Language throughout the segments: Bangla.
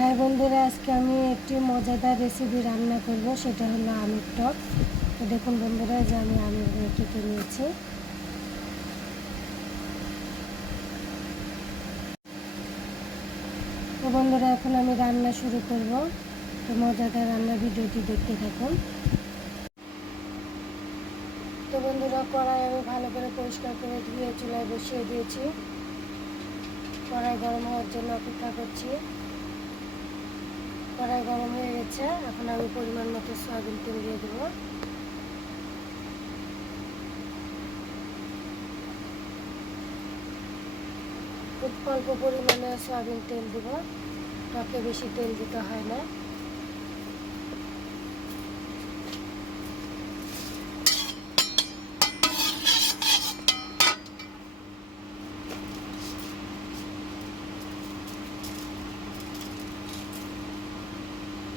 হ্যাঁ বন্ধুরা, আজকে আমি একটি মজাদার রেসিপি রান্না করব, সেটা হলো আলুর টক। তো দেখুন বন্ধুরা যে আমি আলুগুলো কেটে নিয়েছি। তো বন্ধুরা, এখন আমি রান্না শুরু করব। তো মজাদার রান্না ভিডিওটি দেখতে থাকুন। তো বন্ধুরা, কড়াই আমি ভালো করে পরিষ্কার করে ধুয়ে চুলায় বসিয়ে দিয়েছি। কড়াই গরম হওয়ার জন্য অপেক্ষা করছি। কড়াই গরম হয়ে গেছে, এখন আমি পরিমাণ মতো সয়াবিন তেল দিয়ে দেবো। খুব অল্প পরিমাণে সয়াবিন তেল দেব টকে বেশি তেল দিতে হয় না।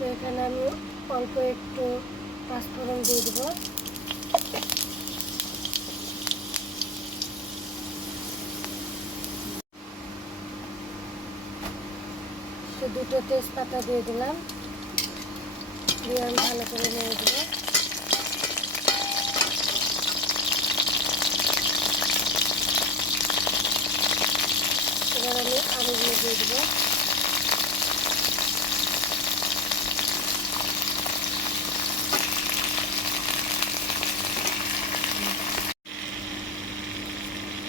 তো এখানে আমি অল্প একটু পাঁচফোড়ন দিয়ে দেবো। দুটো তেজপাতা দিয়ে দিলাম। দিয়ে আমি ভালো করে নিয়ে দেবো। এবার আমি আলুগুলো দিয়ে দেবো।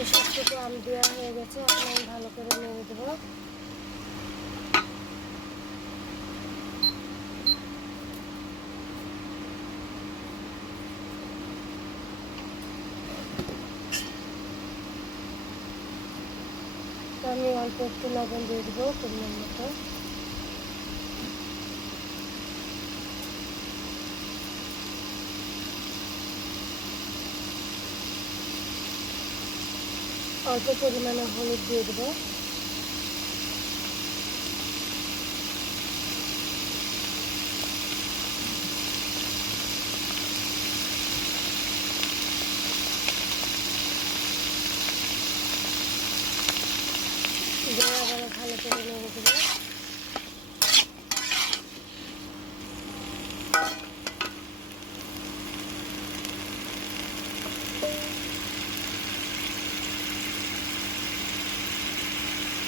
তো সব থেকে আম দেওয়া হয়ে গেছে, এখন আমি ভালো করে নেড়ে দেবো। আমি অল্প একটু লবণ দিয়ে দেবো, পরিমাণ মতো। অল্প পরিমাণে হলুদ দিয়ে দেবো। আবার ভালো করে নেড়ে দেবো।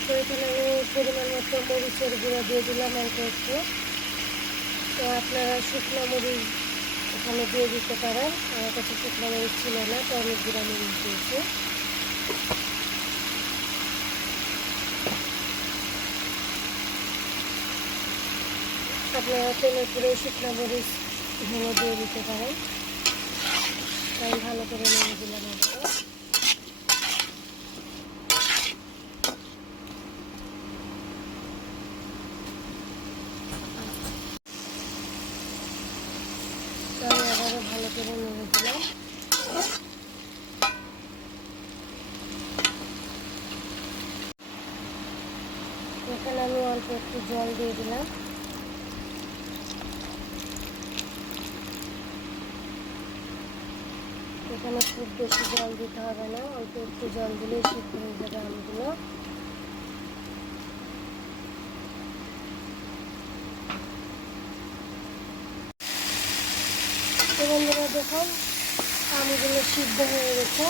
তো এখানে আমি পরিমাণ মতো মরিচের গুঁড়ো দিয়ে দিলাম অল্প একটু। তো আপনারা শুকনো মরিচ এখানে দিয়ে দিতে পারেন। আমার কাছে শুকনো মরিচ ছিল না, তো আমি গুঁড়া মরিচ দিয়েছি। আপনারা তেলের পুরো শুকনো মরিচ ভেঙে দিয়ে দিতে পারেন। তো আমি ভালো করে নেড়ে দিলাম একটু তো আমি আবারও ভালো করে নেড়ে দিলাম এখানে আমি অল্প একটু জল দিয়ে দিলাম। এখানে খুব বেশি জল দিতে হবে না, অল্প একটু জল দিলেই সিদ্ধ হয়ে যাবে আমগুলো। বন্ধুরা দেখুন, আমগুলো সিদ্ধ হয়ে গেছে।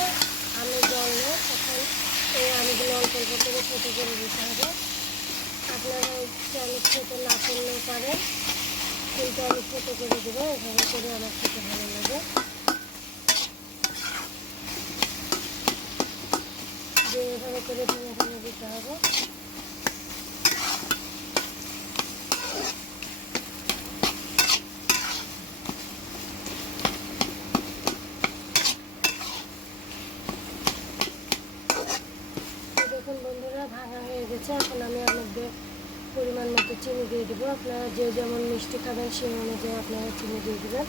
আমি জল তখন এই আমগুলো অল্প অল্প করে ছোটো করে দিতে হবে। আপনারা চাইলে ছোটো না করলেও পারেন, কিন্তু আমি ছোটো করে দেবো, এভাবে করে আমার খেতে ভালো লাগে। দিয়ে এভাবে করে ভেঙে ভেঙে দিতে হবে তো দেখুন বন্ধুরা ভাঙা হয়ে গেছে এখন আমি এর মধ্যে পরিমাণ মতো চিনি দিয়ে দেবো আপনারা যে যেমন মিষ্টি খাবেন সেই অনুযায়ী আপনারা চিনি দিয়ে দেবেন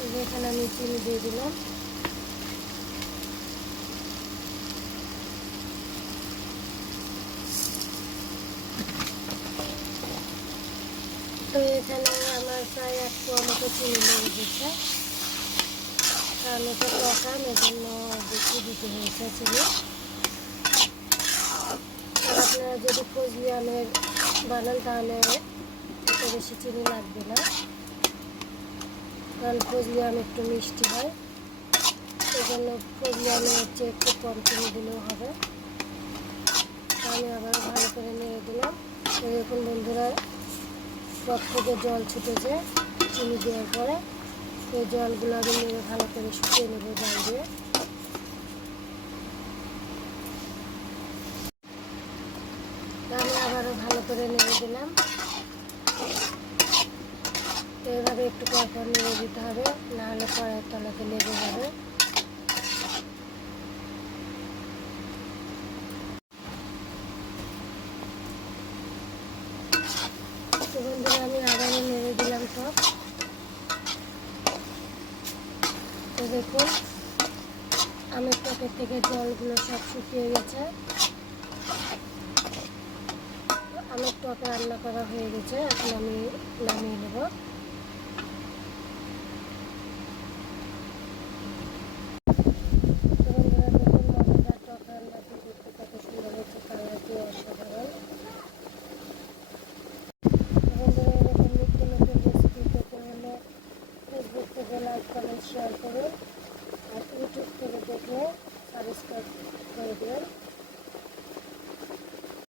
এই যে এখানে আমি চিনি দিয়ে দিলাম তো এখানে আমার প্রায় এক পোয়া মতো চিনি লেগে গেছে এটা টকাম এজন্য বেশি দিতে হয়েছে চিনি। আপনারা যদি ফজলি আমের বানান তাহলে এত বেশি চিনি লাগবে না। কারণ ফজলি আম একটু মিষ্টি হয়। জন্য ফজলি আমে হচ্ছে একটু কম চিনি দিলেও হবে। আমি আবার ভালো করে নেড়ে দিলাম। দেখুন বন্ধুরা, টক থেকে জল ছুটেছে চিনি দেওয়ার পরে। এই জলগুলো আমি নেড়ে ভালো করে শুকিয়ে নেব জল দিয়ে। আমি আবারও ভালো করে নেড়ে দিলাম। তো এভাবে একটু পর নেড়ে দিতে হবে নাহলে কড়াইয়ের তলাতে লেগে যাবে। তো বন্ধুরা, আমি আবারও নেড়ে দিলাম সব তো দেখুন আমের টকের থেকে জলগুলো সব শুকিয়ে গেছে। আমের টক রান্না করা হয়ে গেছে, এখন আমি নামিয়ে নেব।